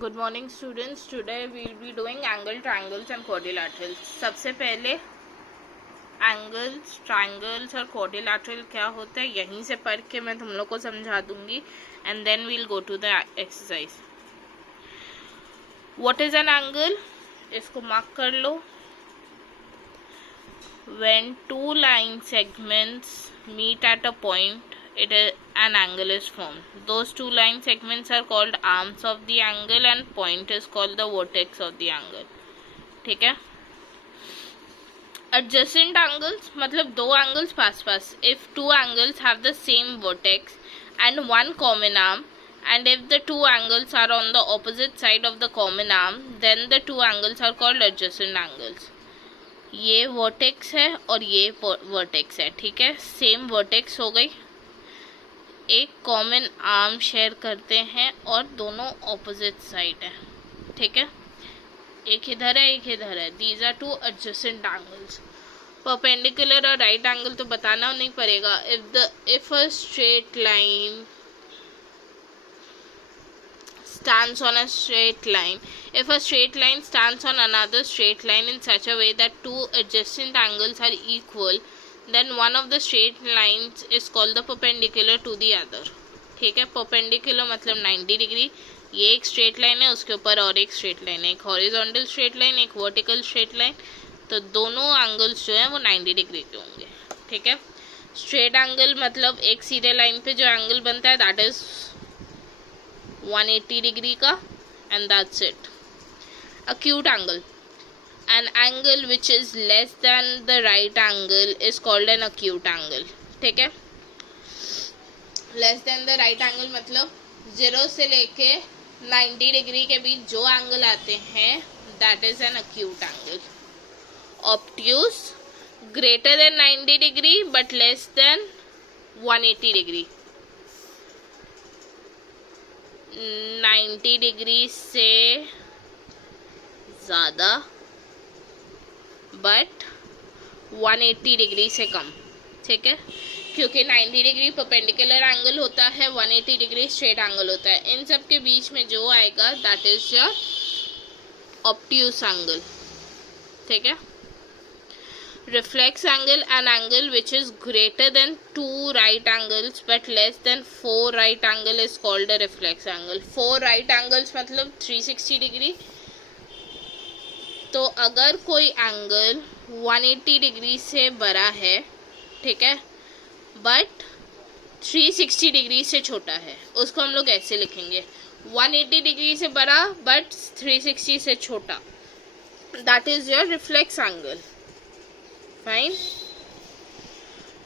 Good morning students, today we will be doing angle, triangles and quadrilaterals. सबसे पहले angles, triangles और quadrilateral क्या होता है यहीं से पढ़ के मैं तुम लोग को समझा दूंगी and then we'll go to the exercise. What is an angle? इसको मार्क कर लो। When two line segments meet at a point, an angle is formed. Those two line segments are called arms of the angle and point is called the vertex of the angle. ठीक है। Adjacent angles मतलब दो angles pass pass. If two angles have the same vertex and one common arm, and if the two angles are on the opposite side of the common arm, then the two angles are called adjacent angles. ये vertex है और ये vertex है, ठीक है। Same vertex हो गई, एक कॉमन आर्म शेयर करते हैं और दोनों ऑपोजिट साइड है, ठीक है। एक इधर है, एक इधर है। These are two adjacent angles. Perpendicular और राइट एंगल तो बताना नहीं पड़ेगा। If a straight line stands on a straight line, if a straight line stands on another straight line in such a way that two adjacent angles are equal, then one of the straight lines is called the perpendicular to the other. ठीक है। Perpendicular मतलब 90 degree. ये एक straight line है, उसके ऊपर और एक स्ट्रेट लाइन है, एक हॉरिजॉन्टल स्ट्रेट लाइन, एक वर्टिकल स्ट्रेट लाइन। तो दोनों एंगल्स जो है वो 90 डिग्री के होंगे, ठीक है। स्ट्रेट एंगल मतलब एक सीधे लाइन पे जो एंगल बनता है दैट इज 180 डिग्री का, and that's it. acute angle, an angle which is less than the right angle is called an acute angle, ठीक है। Less than the right angle मतलब 0 से लेके 90 डिग्री के बीच जो एंगल आते हैं that is an acute angle. obtuse, greater than 90 degree but less than 180 degree. 90 degree से ज़्यादा बट 180 डिग्री से कम, ठीक है। क्योंकि 90 डिग्री परपेंडिकुलर एंगल होता है, 180 डिग्री स्ट्रेट एंगल होता है। इन सब के बीच में जो आएगा that is your obtuse angle, ठीक है। Reflex angle, an angle which is greater then 2 right angles but less then 4 right angle is called a reflex angle. 4 right angles मतलब 360 डिग्री। तो अगर कोई एंगल 180 डिग्री से बड़ा है, ठीक है, बट 360 डिग्री से छोटा है, उसको हम लोग ऐसे लिखेंगे, 180 डिग्री से बड़ा बट 360 से छोटा, that is your reflex angle. Fine.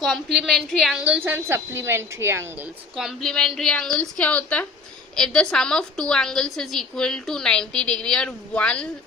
Complementary angles and supplementary angles. Complementary angles क्या होता है? If the sum of two angles is equal to 90 degree और one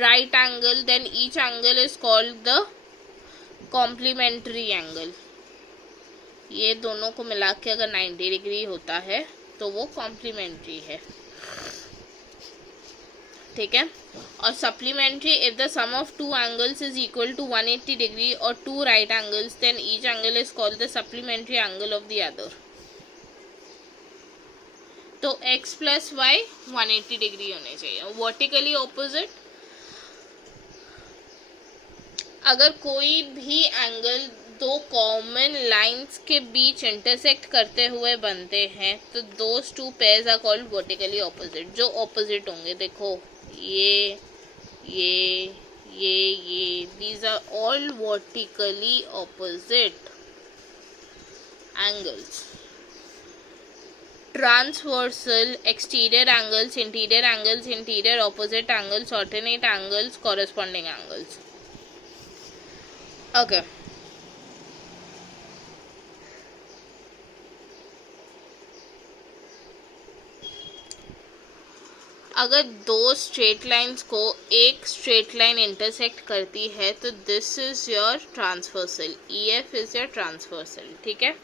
right angle, then each angle is called the complementary angle. ये दोनों को मिला के अगर 90 डिग्री होता है तो वो कॉम्प्लीमेंट्री है, ठीक है। और supplementary, if the sum of two angles is equal to 180 degree और two right angles, then each angle is called the supplementary angle of the other. तो x प्लस वाई 180 डिग्री होने चाहिए, वर्टिकली ऑपोजिट। अगर कोई भी angle दो common lines के बीच intersect करते हुए बनते हैं तो those two pairs are called vertically opposite. जो ऑपोजिट होंगे, देखो ये these are all vertically opposite angles. Transversal, exterior angles, interior angles, interior opposite angles, alternate angles, corresponding angles. Okay. अगर दो स्ट्रेट लाइंस को एक स्ट्रेट लाइन इंटरसेक्ट करती है तो this is your transversal, EF is your transversal, ठीक है।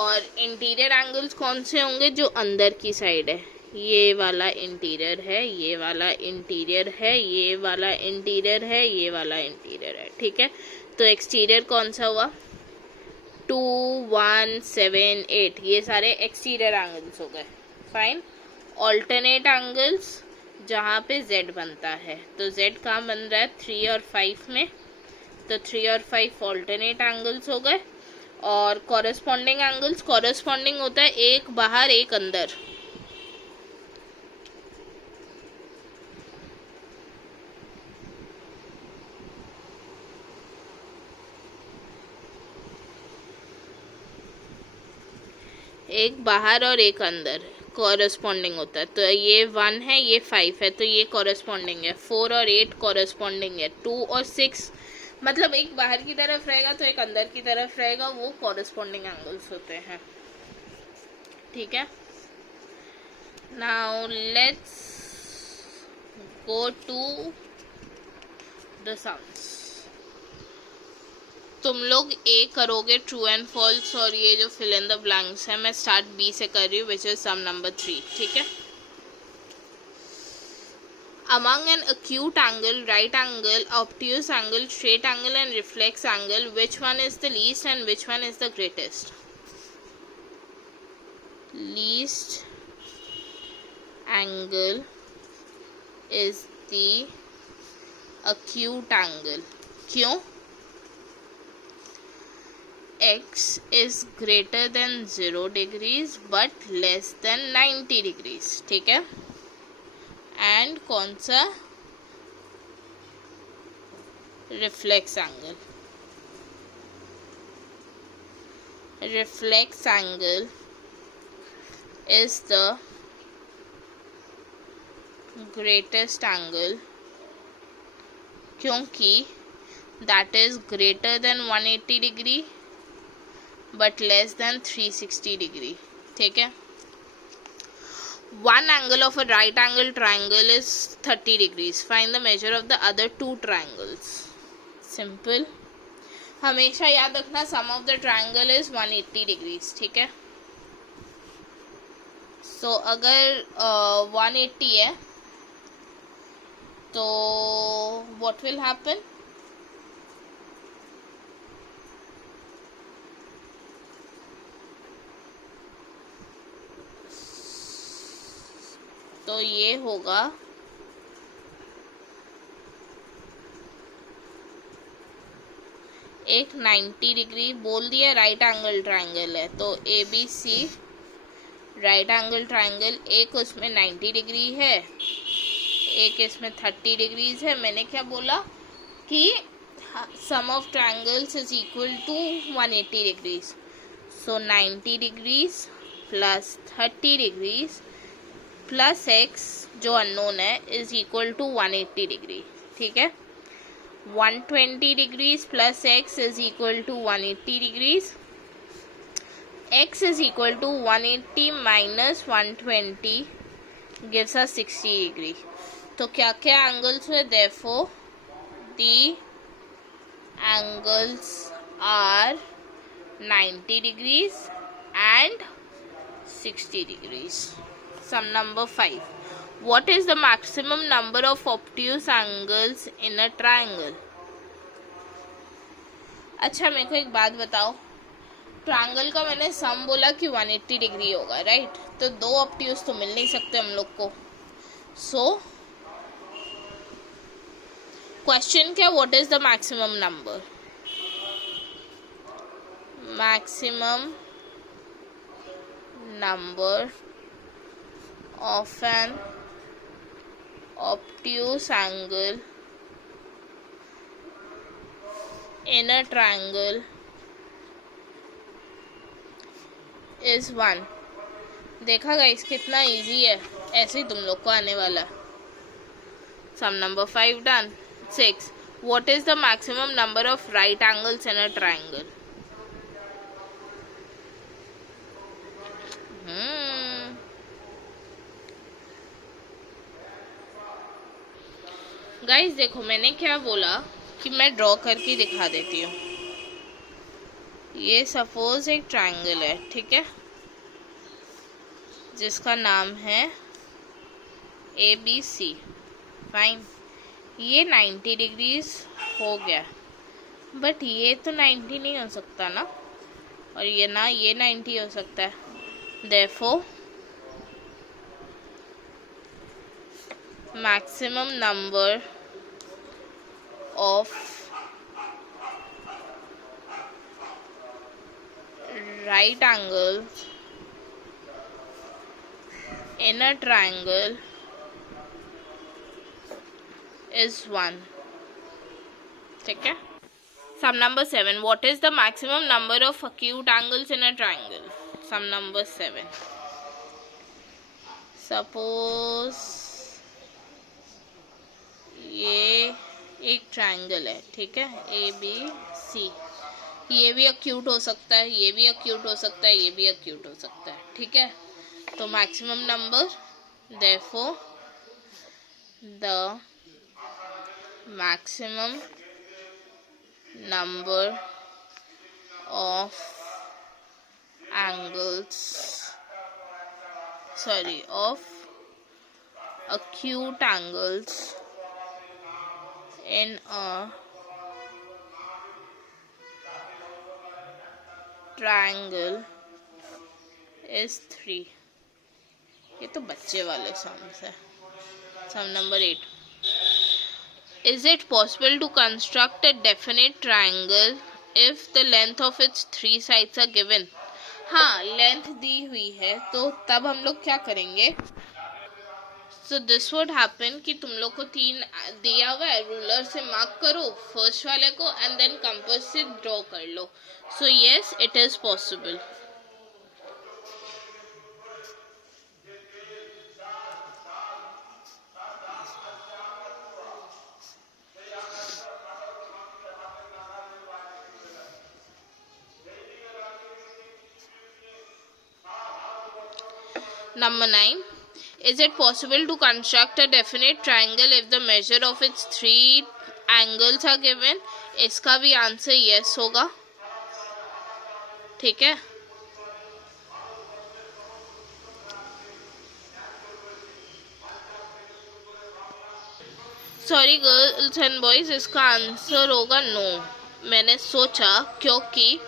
और इंटीरियर एंगल्स कौन से होंगे? जो अंदर की साइड है, ये वाला इंटीरियर है, ये वाला इंटीरियर है, ये वाला इंटीरियर है, ये वाला इंटीरियर है, ठीक है। तो एक्सटीरियर कौन सा हुआ? 2, 1, 7, 8, ये सारे एक्सटीरियर एंगल्स हो गए। फाइन। ऑल्टरनेट एंगल्स जहाँ पे z बनता है, तो z कहाँ बन रहा है? 3 और 5 में, तो 3 और 5 ऑल्टरनेट एंगल्स हो गए। और कॉरेस्पॉन्डिंग एंगल्स, कॉरेस्पॉन्डिंग होता है एक बाहर एक अंदर। एक बाहर और एक अंदर कॉरेस्पॉन्डिंग होता है। तो ये 1 है, ये 5 है, तो ये कॉरेस्पॉन्डिंग है। 4 और 8 कॉरेस्पॉन्डिंग है। 2 और 6 मतलब एक बाहर की तरफ रहेगा तो एक अंदर की तरफ रहेगा, वो कॉरेस्पॉन्डिंग एंगल्स होते हैं, ठीक है। Now let's go to the sums. तुम लोग ए करोगे ट्रू एंड फॉल्स, और ये जो फिल इन द ब्लैंक्स है मैं स्टार्ट बी से कर रही हूँ, विच इज सम नंबर 3, ठीक है। Among an acute angle, right angle, obtuse angle, straight angle and reflex angle, which one is the least and which one is the greatest? Least angle is the acute angle. क्यों? X is greater than 0 degrees but less than 90 degrees, ठीक है। And कौन सा? Reflex angle. Reflex angle is the greatest angle, क्योंकि that is greater than 180 degree but less than 360 degree, ठीक है। One angle of a right angle triangle is 30 degrees. Find the measure of the other two triangles. Simple. हमेशा याद रखना sum of the triangle is 180 degrees, ठीक है। So अगर 180 है तो what will happen? तो ये होगा एक 90 डिग्री बोल दिया, राइट एंगल ट्रायंगल है, तो ABC राइट एंगल ट्रायंगल, एक उसमें 90 डिग्री है, एक इसमें 30 डिग्रीज है। मैंने क्या बोला कि sum of triangles is equal to 180 degrees, so 90 degrees plus 30 degrees plus x जो अननोन है इज इक्वल टू 180 डिग्री, ठीक है। 120 degrees plus x is equal to 180 degrees. x is equal to 180 minus 120 gives us 60 degree. तो क्या क्या angles हुए? Therefore the angles are 90 degrees and 60 degrees. Sum number 5. What is the maximum number of obtuse angles in a triangle? अच्छा मेरे को एक बात बताओ, ट्रायंगल का मैंने सम बोला कि 180 डिग्री होगा, राइट? तो दो ऑब्ट्यूज तो मिल नहीं सकते हम लोग को। सो क्वेश्चन क्या, what is the maximum number? Maximum number of an obtuse angle in a triangle is 1. देखा गाइस कितना इजी है, ऐसे ही तुम लोग को आने वाला। सम number 5 done. 6. What is the maximum number of right angles in a triangle? Guys देखो मैंने क्या बोला कि मैं ड्रॉ करके दिखा देती हूँ। ये सपोज एक ट्रायंगल है, ठीक है, जिसका नाम है ABC, फाइन। ये 90 डिग्रीज हो गया, बट ये तो 90 नहीं हो सकता ना, और ये 90 हो सकता है। Therefore maximum number of right angles in a triangle is 1, ठीक है। Sum number 7, what is the maximum number of acute angles in a triangle? Sum number 7, suppose ये एक ट्रायंगल है, ठीक है, ABC, ये भी अक्यूट हो सकता है, ये भी अक्यूट हो सकता है, ये भी अक्यूट हो सकता है, ठीक है। तो maximum number, therefore the maximum number of acute angles in a triangle is 3। ये तो बच्चे वाले सम्स है। सम number 8, is it possible to construct a definite triangle if the length of its 3 sides are given? हाँ, length दी हुई है, तो तब हम लोग क्या करेंगे? So this would happen कि तुम लोग को 3 दिया हुआ है, रूलर से मार्क करो फर्स्ट वाले को एंड देन कंपास से ड्रॉ कर लो। So yes, it is possible. Number 9, is it possible to construct a definite triangle if the measure of its 3 angles are given? इसका भी आंसर yes होगा, ठीक है। सॉरी गर्ल्स एंड बॉयज, इसका answer होगा no. मैंने सोचा क्योंकि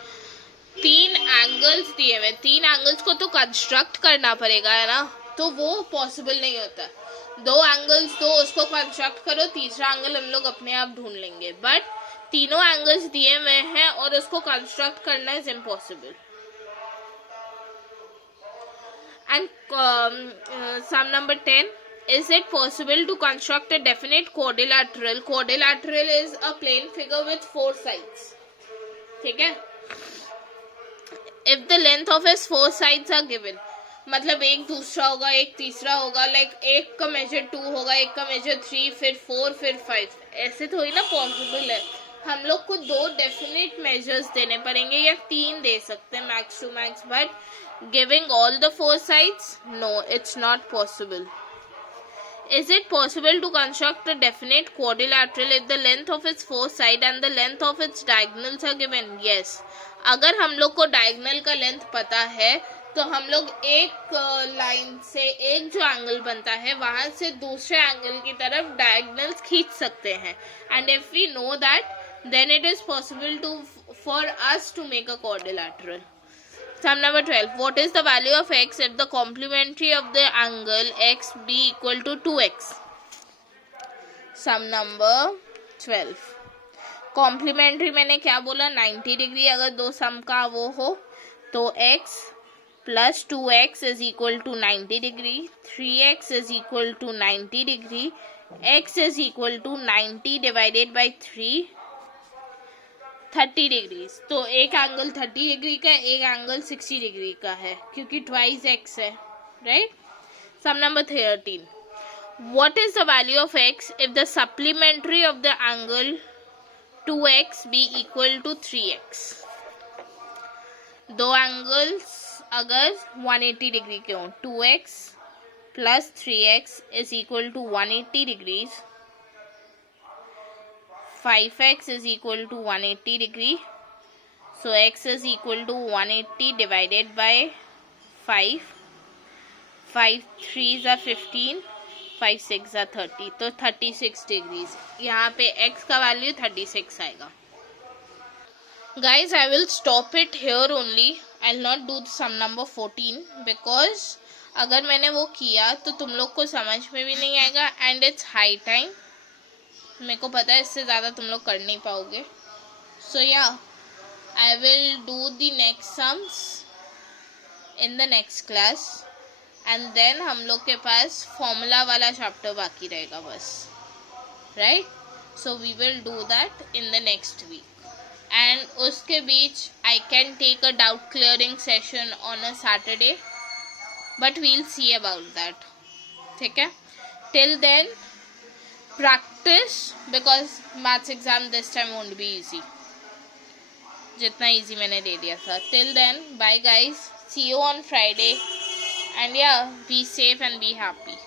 3 एंगल्स दिए हुए, 3 एंगल्स को तो कंस्ट्रक्ट करना पड़ेगा, है ना, तो वो पॉसिबल नहीं होता। 2 एंगल्स दो, उसको कंस्ट्रक्ट करो, तीसरा एंगल हम लोग अपने आप ढूंढ लेंगे, बट तीनों एंगल्स दिए हुए हैं और उसको कंस्ट्रक्ट करना is impossible. And sum number 10, is it possible to construct a definite quadrilateral? Quadrilateral is a plane figure with 4 sides, ठीक है। if the length of its 4 sides are given, मतलब एक दूसरा होगा, एक तीसरा होगा, लाइक एक का मेजर 2 होगा, एक का मेजर 3, फिर 4, फिर 5, ऐसे थोड़ी ना पॉसिबल है। हम लोग को 2 डेफिनेट मेजर्स देने पड़ेंगे या 3 दे सकते हैं max to max, but giving all the 4 sides, no, it's not possible. Is it possible to construct a definite quadrilateral if the length of its 4 sides and the length of its diagonals are given? Yes. अगर हम लोग को diagonal का length पता है तो हम लोग एक लाइन से एक जो एंगल बनता है वहां से दूसरे एंगल की तरफ डायगोनल्स खींच सकते हैं, and if we know that then it is possible to for us to make a quadrilateral. Sum number 12. What is the value of x if the complementary of the angle x be equal to 2x? Sum number 12. Complementary मैंने क्या बोला? 90 degree अगर दो सम का वो हो तो x plus 2x is equal to 90 degree, 3x is equal to 90 degree, x is equal to 90 divided by 3, 30 degree. तो एक एंगल 30 डिग्री का, एक एंगल 60 डिग्री का है क्योंकि ट्वाइस x है, right. Sum number 13, what is the value of x if the supplementary of the angle 2x be equal to 3x? दो angles अगर 180 डिग्री के हों, 2x plus 3x is equal to 180 degrees, 5x is equal to 180 degree. So x is equal to 180 divided by 5. 5 3s are 15, 5 6 are 30, तो 36 degrees. यहाँ पे x का value 36 आएगा. Guys, I will stop it here only. I'll not do sum number 14 because अगर मैंने वो किया तो तुम लोग को समझ में भी नहीं आएगा and it's high time. मेरे को पता है इससे ज़्यादा तुम लोग कर नहीं पाओगे. So yeah, I will do the next sums in the next class and then हम लोग के पास फॉर्मूला वाला चैप्टर बाकी रहेगा बस. Right? So we will do that in the next week. And उसके बीच I can take a doubt clearing session on a Saturday, but we'll see about that. ठीक है? Till then, practice because maths exam this time won't be easy. जितना easy मैंने दे दिया था. Till then, bye guys. See you on Friday. And yeah, be safe and be happy.